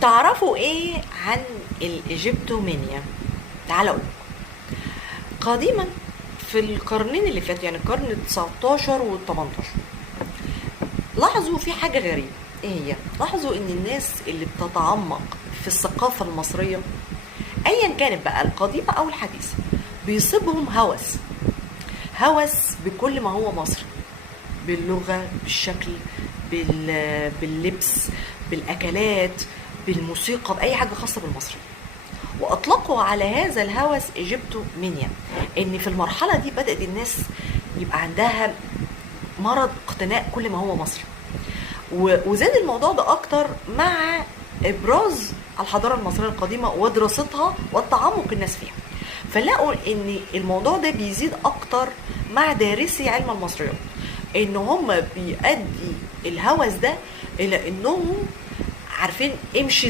تعرفوا ايه عن الايجيبتومانيا؟ تعالوا اقول. قديما في القرنين اللي فاتوا، يعني القرن 19 وال 18، لاحظوا في حاجة غريبة. ايه هي؟ لاحظوا ان الناس اللي بتتعمق في الثقافة المصرية ايا كانت بقى القديمة او الحديثة بيصيبهم هوس بكل ما هو مصري، باللغة، بالشكل، باللبس، بالأكلات، بالموسيقى، بأي حاجة خاصة بالمصري. وأطلقوا على هذا الهوس إيجيبتومانيا، إن في المرحلة دي بدأت الناس يبقى عندها مرض اقتناء كل ما هو مصري. وزاد الموضوع ده أكتر مع إبراز الحضارة المصرية القديمة ودراستها والتعمق الناس فيها. فلقوا ان الموضوع ده بيزيد اكتر مع دارسي علم المصريات، ان هم بيؤدي الهوس ده الى انهم عارفين امشي